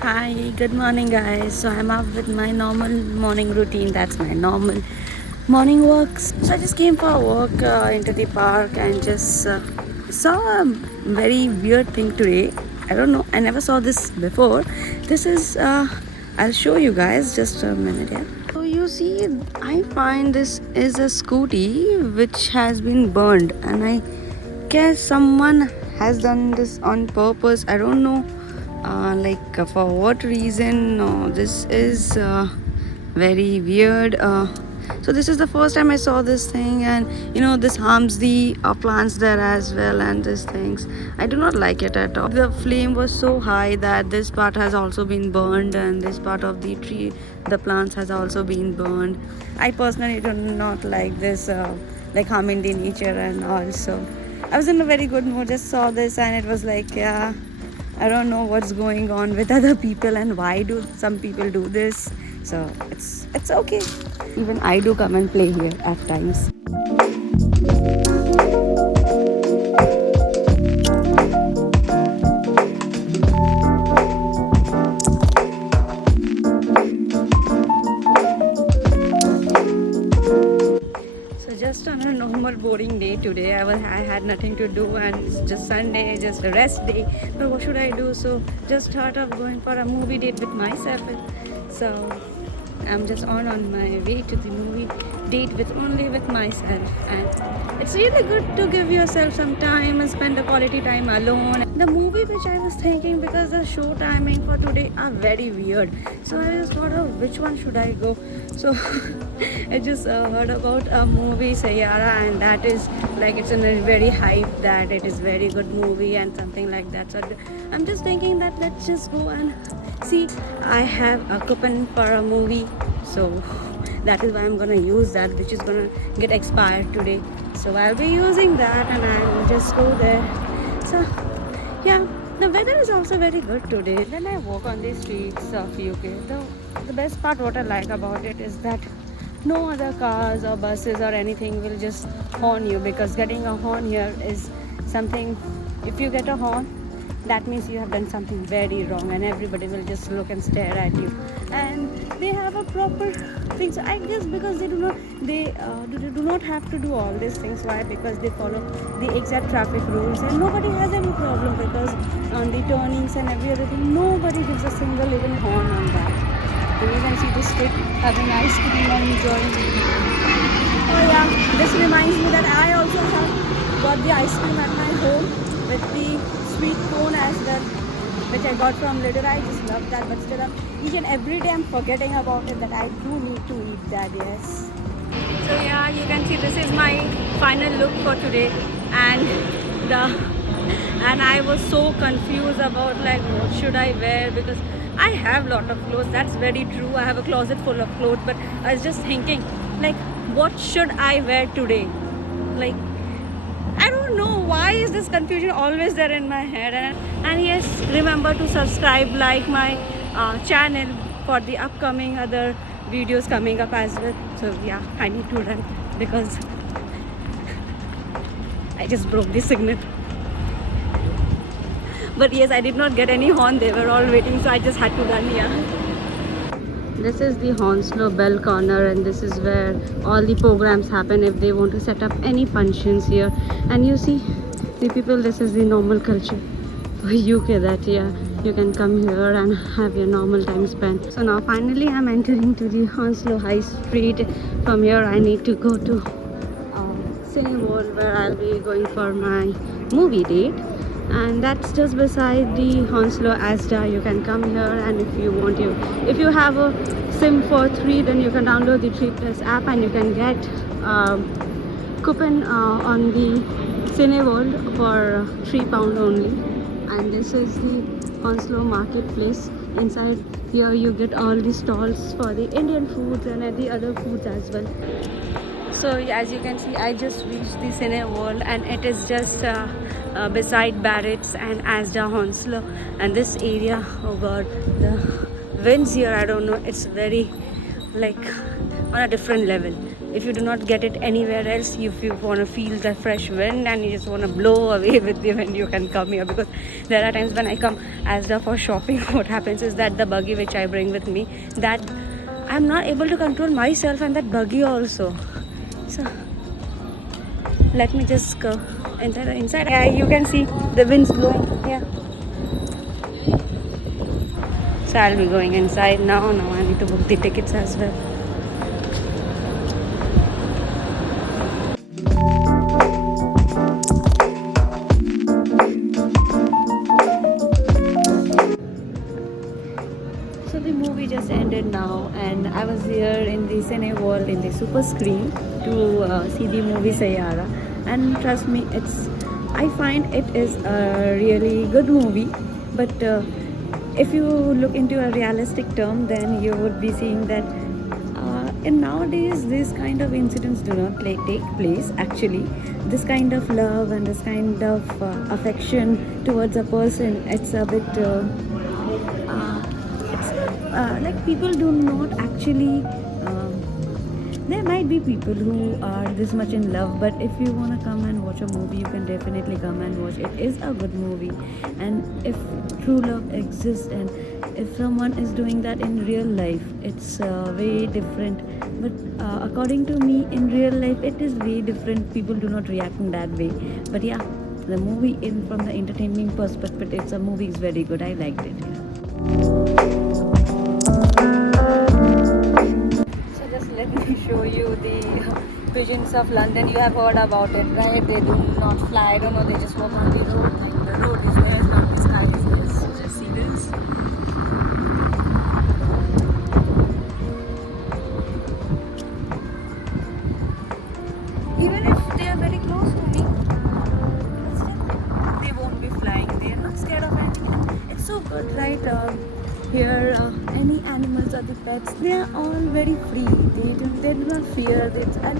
Hi, good morning, guys. So I'm up with my normal morning routine. That's my normal morning walks. So I just came for a walk into the park and just saw a very weird thing today. I don't know. I never saw this before. This is. I'll show you guys. Just a minute, yeah. So you see, I find this is a scooty which has been burned, and I guess someone has done this on purpose. I don't know for what reason. No, this is very weird. So this is the first time I saw this thing, and this harms the plants there as well, and these things I do not like it at all. The flame was so high that this part has also been burned, and this part of the tree, the plants, has also been burned. I personally do not like this, like harming the nature. And also I was in a very good mood, just saw this, and it was like, yeah, I don't know what's going on with other people and why do some people do this. So it's okay. Even I do come and play here at times. So just on a normal boring day today, I had nothing to do, and it's just Sunday, just a rest day. But what should I do? So just thought of going for a movie date with myself. So I'm just on my way to the movie date with myself, and it's really good to give yourself some time and spend the quality time alone. The movie which I was thinking, because the show timing for today are very weird, so I just thought of which one should I go. So I just heard about a movie Sayara, and that is like, it's in a very hype that it is very good movie and something like that. So I'm just thinking that let's just go and see. I have a coupon for a movie, so that is why I'm gonna use that, which is gonna get expired today. So I'll be using that, and I'll just go there. So yeah, the weather is also very good today. When I walk on the streets of UK, the best part what I like about it is that no other cars or buses or anything will just horn you, because getting a horn here is something. If you get a horn, that means you have done something very wrong, and everybody will just look and stare at you. And they have a proper thing. So I guess because they do not have to do all these things. Why? Because they follow the exact traffic rules, and nobody has any problem, because on the turnings and every other thing, nobody gives a single even horn on that. And you can see this kid having ice cream and enjoying. Oh yeah, this reminds me that I also have got the ice cream at my home with the sweet cone as well, which I got from Lidl. I just love that, but still each and every day I'm forgetting about it, that I do need to eat that. Yes. So yeah, you can see this is my final look for today, and I was so confused about like what should I wear, because I have a lot of clothes. That's very true. I have a closet full of clothes, but I was just thinking like, what should I wear today? Like, I don't know why is this confusion always there in my head. And yes, remember to subscribe, like my channel for the upcoming other videos coming up as well. So yeah, I need to run because I just broke the signal. But yes, I did not get any horn. They were all waiting, so I just had to run here. This is the Hounslow Bell Corner, and this is where all the programs happen if they want to set up any functions here. And you see the people, this is the normal culture for UK, that yeah, you can come here and have your normal time spent. So now finally I'm entering to the Hounslow High Street. From here I need to go to Cineworld, where I'll be going for my movie date. And that's just beside the Hounslow Asda. You can come here, and if you have a SIM for 3, then you can download the 3 Plus app, and you can get coupon on the Cineworld for £3 only, and this is the Hounslow Marketplace. Inside here you get all the stalls for the Indian foods and the other foods as well. So as you can see, I just reached the Cineworld, and it is just beside Barrett's and Asda Hounslow. And this area, oh god, the winds here, I don't know, it's very like on a different level. If you do not get it anywhere else, if you want to feel the fresh wind and you just want to blow away with the wind, you can come here. Because there are times when I come Asda for shopping, what happens is that the buggy which I bring with me, that I'm not able to control myself and that buggy also. So let me just go inside. Yeah, you can see the wind's blowing here. So I'll be going inside now. Now I need to book the tickets as well. So the movie just ended now, and I was here in the Cineworld in the super screen to see the movie Sayara. And trust me, I find it is a really good movie. But if you look into a realistic term, then you would be seeing that in nowadays these kind of incidents do not take place. Actually, this kind of love and this kind of affection towards a person, it's a bit like people do not actually there might be people who are this much in love, but if you want to come and watch a movie, you can definitely come and watch. It is a good movie, and if true love exists and if someone is doing that in real life, it's way different. But according to me, in real life it is way different. People do not react in that way. But yeah, the movie from the entertaining perspective, it's a movie is very good. I liked it. Let me show you the pigeons of London. You have heard about it, right? They do not fly. I don't know. They just walk on the road. Like the road is where not the sky is. Yes, just see this. Even if they are very close to me, still they won't be flying. They are not scared of anything. It's so good, right? Here, any animals or the pets, they are all very free. They do not fear. And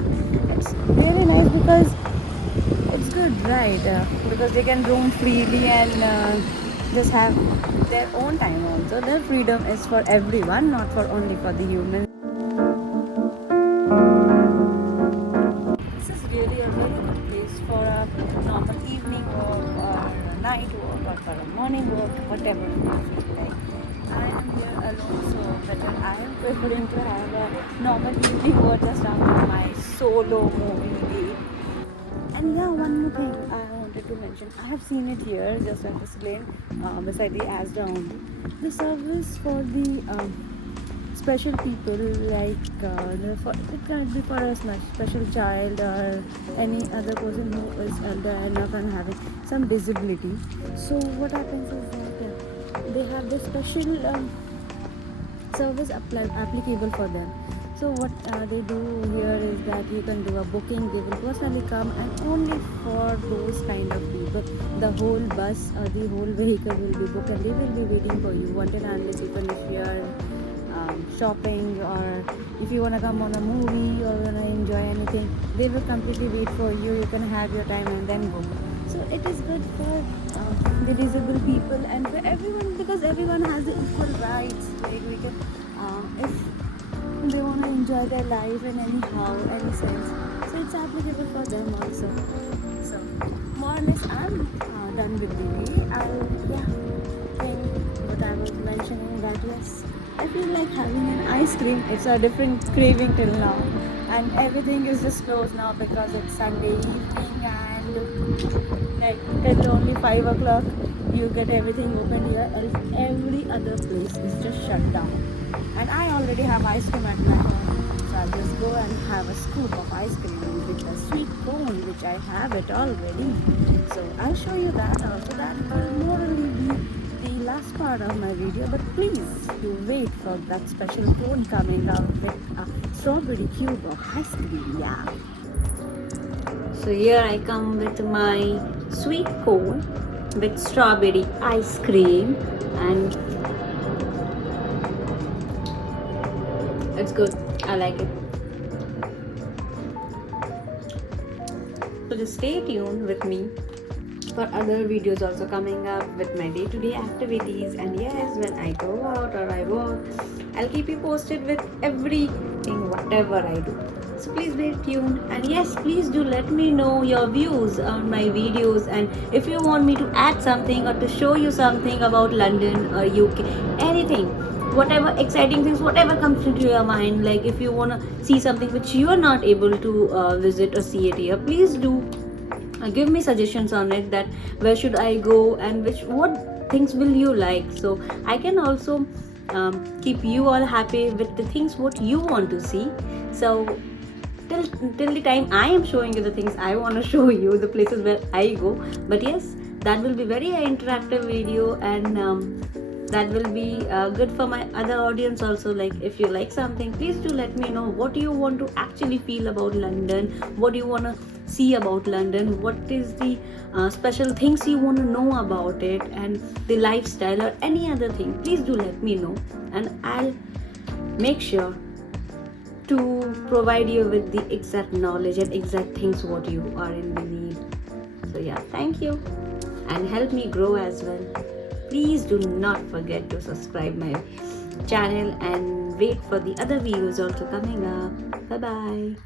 it's really nice because it's good, right? Because they can roam freely and just have their own time also. Their freedom is for everyone, not for only for the humans. This is really a very good place for a normal evening walk or a night walk or for a morning walk, whatever you feel like. I am here alone, so better I am preferring to have a normal evening or just after my solo movie day. And yeah, one more thing I wanted to mention. I have seen it here, just at this lane, beside the Asda only. The service for the special people, like it can be for a special child or any other person who is elder enough and having some disability. So what happens is that they have this special service applicable for them. So what they do here is that you can do a booking. They will personally come, and only for those kind of people, the whole bus or the whole vehicle will be booked, and they will be waiting for you until unless you finish your shopping, or if you want to come on a movie or want to enjoy anything, they will completely wait for you. You can have your time and then go. So it is good for the disabled people and for everyone, because everyone has the equal rights. Like we can, if they want to enjoy their life in any sense, so it's applicable for them also. So more or less, I'm done with the day. Think what I was mentioning, that yes, I feel like having an ice cream. It's a different craving till now, and everything is just closed now because it's Sunday evening, and like till only 5 o'clock you get everything open here, else every other place is just shut down. And I already have ice cream at my home, so I'll just go and have a scoop of ice cream with a sweet cone, which I have it already. So I'll show you that also. That will more only be the last part of my video, but please do wait for that special cone coming out with a strawberry cube of ice cream. Yeah. So here I come with my sweet cone with strawberry ice cream, and it's good. I like it. So just stay tuned with me for other videos also coming up with my day-to-day activities. And yes, when I go out or I walk, I'll keep you posted with everything, whatever I do. So please stay tuned, and yes, please do let me know your views on my videos, and if you want me to add something or to show you something about London or UK, anything, whatever exciting things, whatever comes into your mind, like if you want to see something which you are not able to visit or see it here, please do give me suggestions on it, that where should I go and what things will you like, so I can also keep you all happy with the things what you want to see. So till the time I am showing you the things I want to show you, the places where I go. But yes, that will be very interactive video, and that will be good for my other audience also. Like if you like something, please do let me know what you want to actually feel about London, what do you want to see about London, what is the special things you want to know about it, and the lifestyle or any other thing. Please do let me know, and I'll make sure to provide you with the exact knowledge and exact things what you are in the need. So yeah, thank you, and help me grow as well. Please do not forget to subscribe my channel and wait for the other videos also coming up. Bye bye.